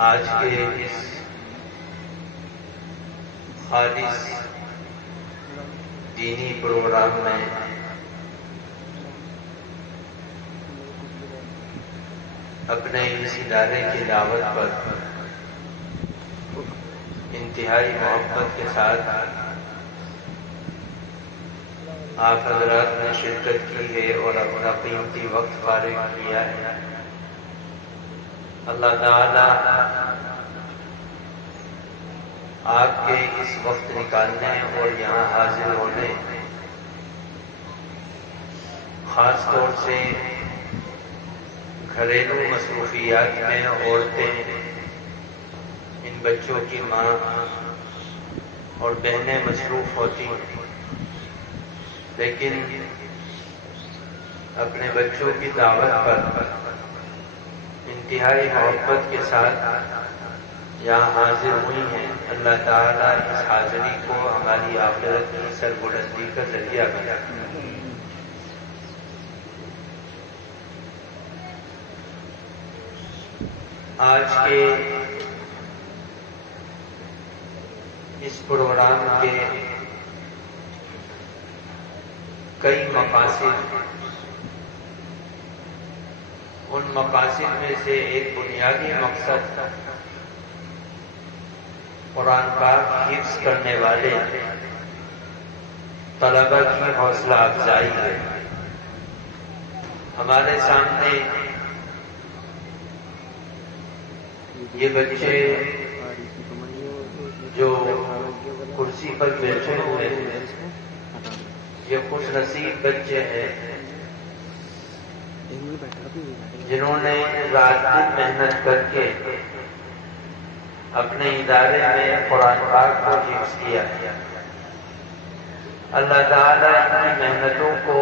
آج کے اس خالص دینی پروگرام میں اپنے اس ادارے کی دعوت پر انتہائی محبت کے ساتھ آپ حضرات نے شرکت کی ہے اور اپنا قیمتی وقت فارغ کیا ہے۔ اللہ تعالی آپ کے اس وقت نکالنے اور یہاں حاضر ہونے، خاص طور سے گھریلو مصروفیات میں عورتیں، ان بچوں کی ماں اور بہنیں مصروف ہوتی ہیں، لیکن اپنے بچوں کی دعوت پر انتہائی محبت کے ساتھ یہاں حاضر ہوئی ہیں۔ اللہ تعالیٰ اس حاضری کو ہماری آخرت کی سربلندی کا ذریعہ بنا۔ آج کے اس پروگرام کے کئی مقاصد، ان مقاصد میں سے ایک بنیادی مقصد قرآن پاک حفظ کرنے والے طلبہ کی حوصلہ افزائی ہے۔ ہمارے سامنے یہ بچے جو کرسی پر بیٹھے ہوئے ہیں، یہ خوش نصیب بچے ہیں جنہوں نے رات دن محنت کر کے اپنے ادارے میں قرآن پاک کو حفظ کیا ہے۔ اللہ تعالیٰ ان کی محنتوں کو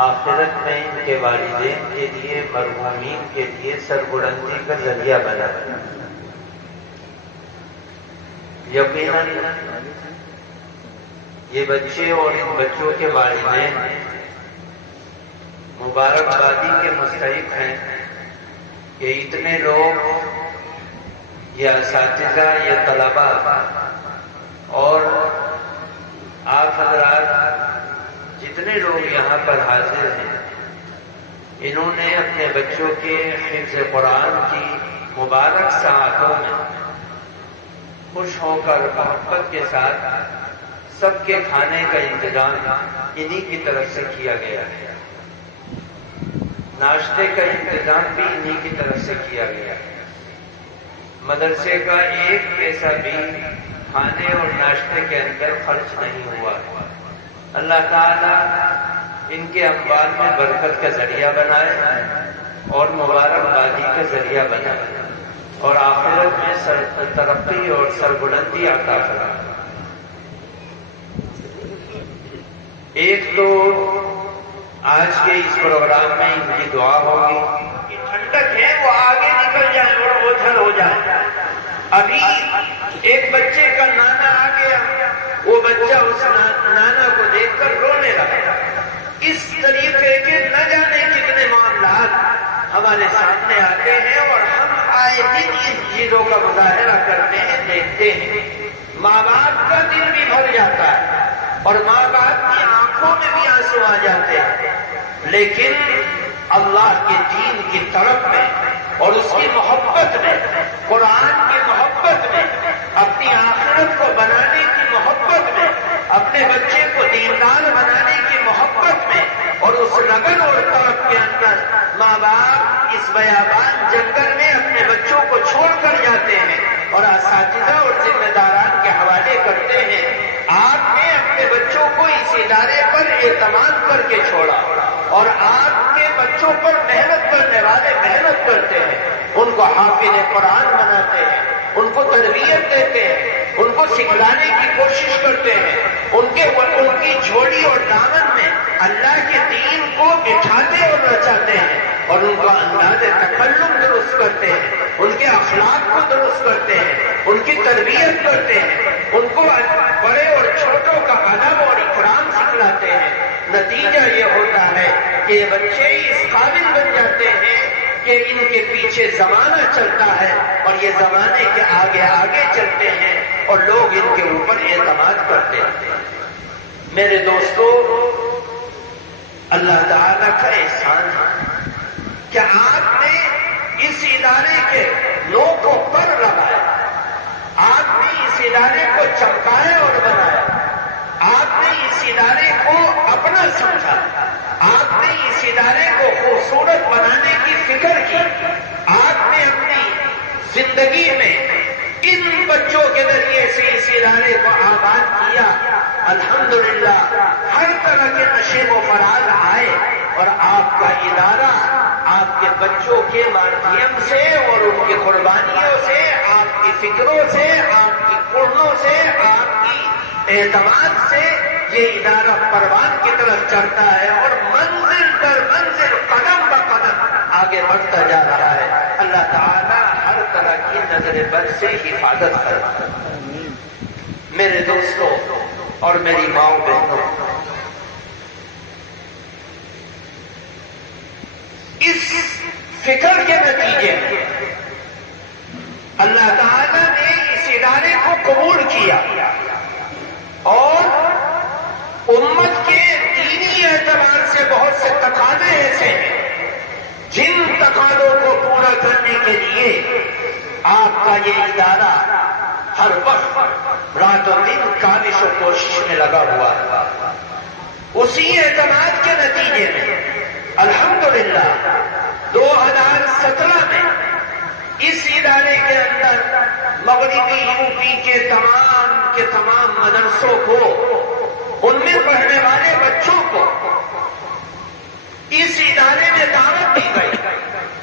آخرت میں ان کے والدین کے لیے، مرحومین کے لیے سربلندی کا ذریعہ بنا۔ یقیناً یہ بچے اور ان بچوں کے والدین مبارکبادی کے مستحق ہیں کہ اتنے لوگ، یہ اساتذہ، یہ طلبہ اور آپ حضرات جتنے لوگ یہاں پر حاضر ہیں، انہوں نے اپنے بچوں کے حفظ قرآن کی مبارک ساعتوں میں خوش ہو کر محبت کے ساتھ سب کے کھانے کا انتظام انہی کی طرف سے کیا گیا ہے، ناشتے کا انتظام بھی انہی کی طرف سے کیا گیا ہے۔ مدرسے کا ایک پیسہ بھی کھانے اور ناشتے کے اندر خرچ نہیں ہوا۔ اللہ تعالیٰ ان کے اموال میں برکت کا ذریعہ بنائے اور مبارکبادی کا ذریعہ بنائے اور آخرت میں ترقی اور سربلندی عطا فرمائے۔ ایک تو آج کے اس پروگرام میں ان کی دعا ہوگی کہ ٹھنڈک ہے وہ آگے نکل جائے اور اوجھل ہو جائے۔ ابھی ایک بچے کا نانا آ گیا، وہ بچہ اس نانا کو دیکھ کر رونے لگا۔ اس طریقے کے نہ جانے کتنے معاملات ہمارے سامنے آتے ہیں اور ہم آئے دن ان چیزوں کا مظاہرہ کرتے ہیں، دیکھتے ہیں۔ ماں باپ کا دل بھی بھر جاتا ہے اور ماں باپ کی آنکھوں میں بھی آنسو آ جاتے ہیں، لیکن اللہ کے دین کی طرف میں اور اس کی محبت میں، قرآن کی محبت میں، اپنی آخرت کو بنانے کی محبت میں، اپنے بچے کو دیندار بنانے کی محبت میں اور اس لگن اور طرف کے اندر ماں باپ اس بیابان جنگل میں اپنے بچوں کو چھوڑ کر جاتے ہیں اور اساتذہ اور ذمہ داران کے حوالے کرتے ہیں۔ آپ نے اپنے بچوں کو اس ادارے پر اعتماد کر کے چھوڑا اور آپ کے بچوں پر محنت کرنے والے محنت کرتے ہیں، ان کو حافظ قرآن بناتے ہیں، ان کو تربیت دیتے ہیں، ان کو سکھلانے کی کوشش کرتے ہیں، ان کی جھولی اور دامن میں اللہ کے دین کو بٹھاتے اور رچاتے ہیں اور ان کا انداز تکلم درست کرتے ہیں، ان کے اخلاق کو درست کرتے ہیں، ان کی تربیت کرتے ہیں، ان کو بڑے اور چھوٹوں کا ادب اور اکرام سکھلاتے ہیں۔ نتیجہ یہ ہوتا ہے کہ یہ بچے اس قابل بن جاتے ہیں کہ ان کے پیچھے زمانہ چلتا ہے اور یہ زمانے کے آگے آگے چلتے ہیں اور لوگ ان کے اوپر اعتماد کرتے ہیں۔ میرے دوستو، اللہ تعالیٰ کا احسان ہے کہ آپ نے اس ادارے کے لوگوں پر لگایا، آپ نے اس ادارے کو چمکایا اور بنایا، آپ نے اس ادارے کو اپنا سمجھا، آپ نے اس ادارے کو خوبصورت بنانے کی فکر کی، آپ نے اپنی زندگی میں ان بچوں کے ذریعے سے اس ادارے کو آباد کیا۔ الحمدللہ ہر طرح کے نشیب و فراز آئے اور آپ کا ادارہ آپ کے بچوں کے مادھیم سے اور ان کی قربانیوں سے، آپ کی فکروں سے، آپ کی قرنوں سے، آپ کی اعتماد سے یہ ادارہ پروان کی طرف چڑھتا ہے اور منزل در منزل قدم بہ قدم آگے بڑھتا جا رہا ہے۔ اللہ تعالیٰ ہر طرح کی نظر بد سے حفاظت کرتا ہے۔ میرے دوستوں اور میری ماؤں بہنوں، اس فکر کے نتیجے میں اللہ تعالیٰ نے اس ادارے کو قبول کیا اور امت کے دینی اعتبار سے بہت سے تقاضے ایسے ہیں جن تقاضوں کو پورا کرنے کے لیے آپ کا یہ ادارہ ہر وقت رات و دن کاوش و کوشش میں لگا ہوا ہے۔ اسی اعتماد کے نتیجے میں الحمدللہ 2017 میں اس ادارے کے اندر مغربی یو پی کے تمام مدرسوں کو، ان میں پڑھنے والے بچوں کو اس ادارے میں دعوت دی گئی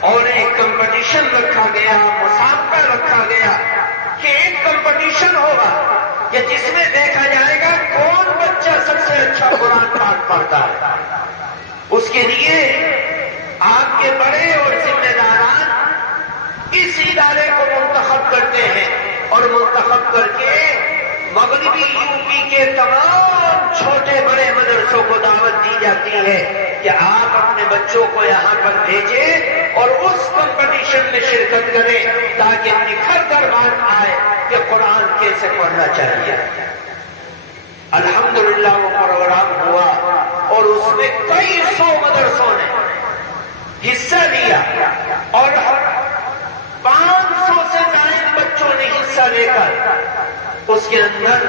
اور ایک کمپٹیشن رکھا گیا، مسابقہ رکھا گیا کہ ایک کمپٹیشن ہوگا کہ جس میں دیکھا جائے گا کون بچہ سب سے اچھا قرآن پاک پڑھتا ہے۔ اس کے لیے آپ کے بڑے اور ذمہ داران اس ادارے کو منتخب کرتے ہیں اور منتخب کر کے مغربی یو پی کے تمام چھوٹے بڑے مدرسوں کو دعوت دی جاتی ہے کہ آپ اپنے بچوں کو یہاں پر بھیجیں اور اس کمپٹیشن میں شرکت کریں تاکہ نکھر کر بات آئے کہ قرآن کیسے پڑھنا چاہیے۔ الحمدللہ وہ پروگرام ہوا اور اس میں کئی سو مدرسوں نے حصہ لیا اور 500 سے زائد بچوں نے حصہ لے کر اس کے اندر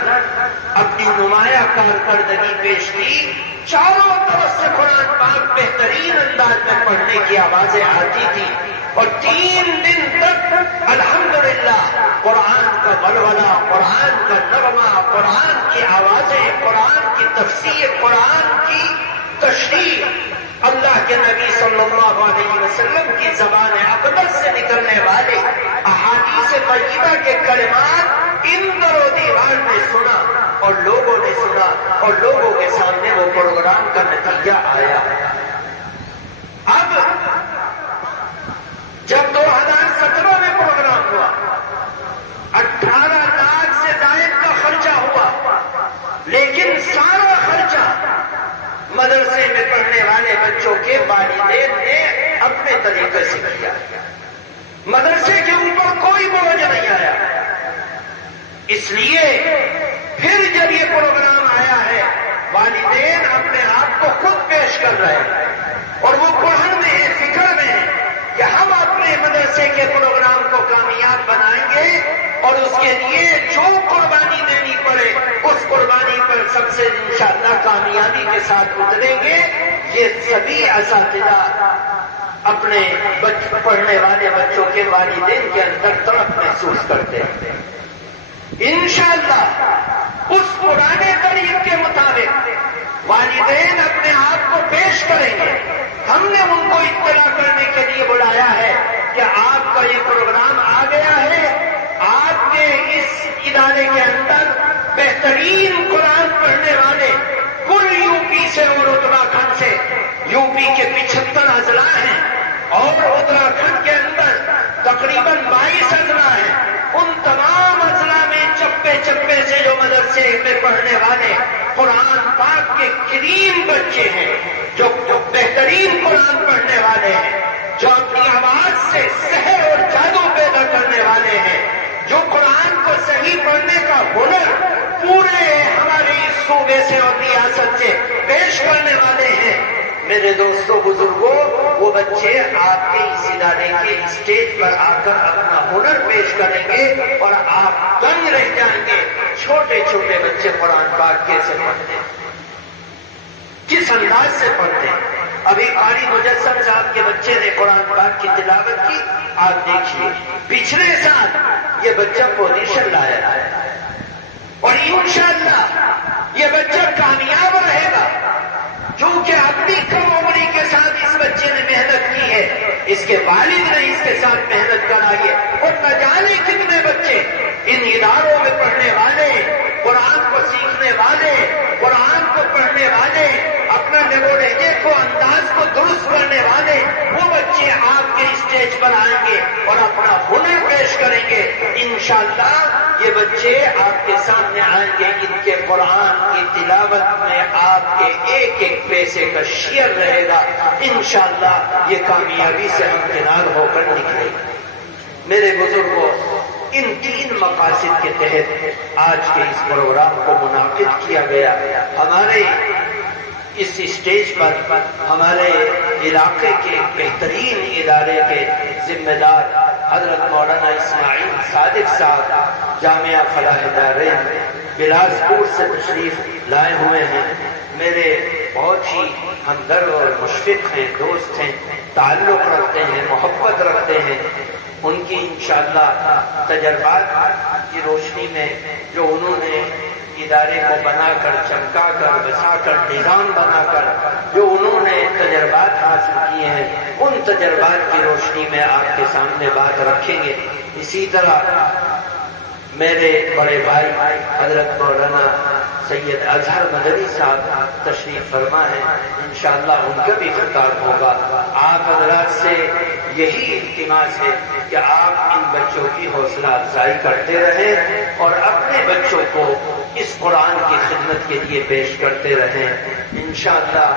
اپنی نمایاں کارکردگی پیش کی۔ چاروں طرف سے قرآن پاک بہترین انداز میں پڑھنے کی آوازیں آتی تھی اور 3 دن تک الحمدللہ قرآن کا ولولہ، قرآن کا نغمہ، قرآن کی آوازیں، قرآن کی تفسیر، قرآن کی تشریح، اللہ کے نبی صلی اللہ علیہ وسلم کی زبان اقدس سے نکلنے والے احادیث طیبہ کے کلمات ان در و دیوار نے سنا اور لوگوں نے سنا اور لوگوں کے سامنے وہ پروگرام کا نتیجہ آیا۔ اب جب 2017 میں پروگرام ہوا، 18 لاکھ سے زائد کا خرچہ ہوا، لیکن سارا خرچہ مدرسے میں پڑھنے والے بچوں کے والدین نے اپنے طریقے سے کیا۔ مدرسے کے اوپر کوئی بوجھ نہیں آیا۔ اس لیے پھر جب یہ پروگرام آیا ہے، والدین اپنے آپ کو خود پیش کر رہے ہیں اور وہ پڑھن میں ہیں، فکر میں ہیں کہ ہم اپنے مدرسے کے پروگرام کو کامیاب بنائیں گے اور اس کے لیے جو قربانی دینی پڑے اس قربانی پر سب سے انشاءاللہ کامیابی کے ساتھ اتریں گے۔ یہ سبھی اساتذہ اپنے پڑھنے والے بچوں کے والدین کے اندر تڑپ محسوس کرتے ہیں۔ انشاءاللہ اس پرانے طریق کے مطابق والدین اپنے آپ کو پیش کریں گے۔ ہم نے ان کو اطلاع کرنے کے لیے بلایا ہے کہ آپ کا یہ پروگرام آ گیا ہے، آپ کے اس ادارے کے اندر بہترین قرآن پڑھنے والے کل یو پی سے اور اتراکھنڈ سے، یو پی کے 75 اضلاع ہیں اور اتراکھنڈ کے اندر تقریباً 22 اضلاع ہیں۔ ان تمام اضلاع میں چپے چپے سے جو مدرسے میں پڑھنے والے قرآن پاک کے کریم بچے ہیں، جو بہترین قرآن پڑھنے والے ہیں، جو اپنی آواز صحیح پڑھنے کا ہنر پورے ہمارے اس صوبے سے اور ریاست سے پیش کرنے والے ہیں۔ میرے دوستوں بزرگوں، وہ بچے آپ کے اس ادارے کے اسٹیج پر آ کر اپنا ہنر پیش کریں گے اور آپ دنگ رہ جائیں گے۔ چھوٹے چھوٹے بچے قرآن پاک کیسے پڑھتے ہیں، کس انداز سے پڑھتے ہیں۔ ابھی قاری مجسم صاحب کے بچے نے قرآن پاک کی تلاوت کی، آپ دیکھیے پچھلے سال یہ بچہ پوزیشن لایا ہے اور انشاءاللہ یہ بچہ کامیاب رہے گا، کیونکہ اپنی کم عمری کے ساتھ اس بچے نے محنت کی ہے، اس کے والد نے اس کے ساتھ محنت کرائی ہے۔ اور نہ جانے کتنے بچے ان اداروں میں پڑھنے والے، قرآن کو سیکھنے والے، قرآن کو پڑھنے والے، اپنا نگو لہجے کو انداز کو درست کرنے والے، وہ بچے آپ کے اسٹیج پر آئیں گے اور اپنا ہنر پیش کریں گے۔ انشاءاللہ یہ بچے آپ کے سامنے آئیں گے، ان کے قرآن کی تلاوت میں آپ کے ایک ایک پیسے کا شیئر رہے گا۔ انشاءاللہ یہ کامیابی سے ہمکنار ہو کر نکلے گا۔ میرے بزرگوں، ان تین مقاصد کے تحت آج کے اس پروگرام کو منعقد کیا گیا۔ ہمارے اس اسٹیج پر ہمارے علاقے کے بہترین ادارے کے ذمہ دار حضرت مولانا اسماعیل صادق صاحب جامعہ فلاح دارین بلاسپور سے تشریف لائے ہوئے ہیں۔ میرے بہت ہی ہمدرد اور مشفق ہیں، دوست ہیں، تعلق رکھتے ہیں، محبت رکھتے ہیں۔ ان کی انشاءاللہ تجربات کی روشنی میں جو انہوں نے ادارے کو بنا کر، چمکا کر، بسا کر، نظام بنا کر جو انہوں نے تجربات حاصل کیے ہیں، ان تجربات کی روشنی میں آپ کے سامنے بات رکھیں گے۔ اسی طرح میرے بڑے بھائی حضرت مولانا سید اظہر مدنی صاحب تشریف فرما ہے، انشاءاللہ ان کا بھی خطاب ہوگا۔ آپ حضرات سے یہی التماس ہے کہ آپ ان بچوں کی حوصلہ افزائی کرتے رہیں اور اپنے بچوں کو اس قرآن کی خدمت کے لیے پیش کرتے رہیں۔ انشاءاللہ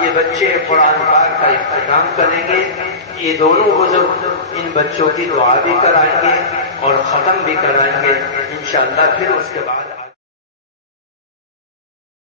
یہ بچے قرآن پاک کا اختتام کریں گے، یہ دونوں بزرگ ان بچوں کی دعا بھی کرائیں گے اور ختم بھی کرائیں گے انشاءاللہ۔ پھر اس کے بعد